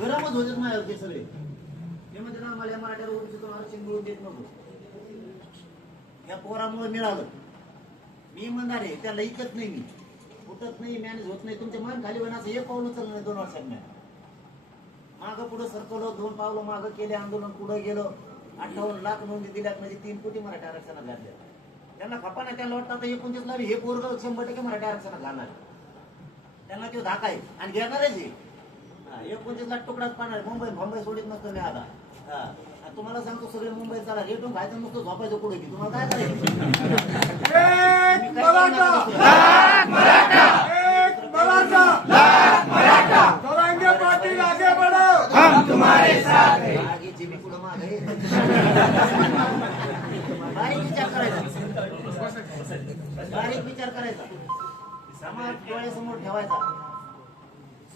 गरमच होते माझ्यावर ते सगळे. ते म्हणते ना मला मराठ्याला ओबीसीतून आरक्षण मिळून देत नको. या पोरामुळे मिळालं. मी म्हणणार आहे त्याला ऐकत नाही, मी उठत नाही, मॅनेज होत नाही. तुमच्या मन खाली होईन असं एक पाऊल उचललं नाही 2 वर्षात. मी मागं पुढे सरकवलं, 2 पावलं मागं केले, आंदोलन पुढे गेलो. 58 लाख नोंदी दिल्यात म्हणजे 3 कोटी मराठा आरक्षणात घातल्या. त्यांना खपा नाही, त्यांना वाटतं 29 ला हे पोरग 100% मराठा आरक्षणात घालणार. त्यांना तो धाका आहे आणि घेणारच आहे. 29 लाख तुकडाच पाहणार. मुंबई सोडित नसतो मी आता. तुम्हाला सांगतो सगळे मुंबईत चला, रेटून खायचं नसतं, झोपायचं कुठे की तुम्हाला काय करायचं. बारीक विचार करायचा, समाज डोळ्यासमोर ठेवायचा.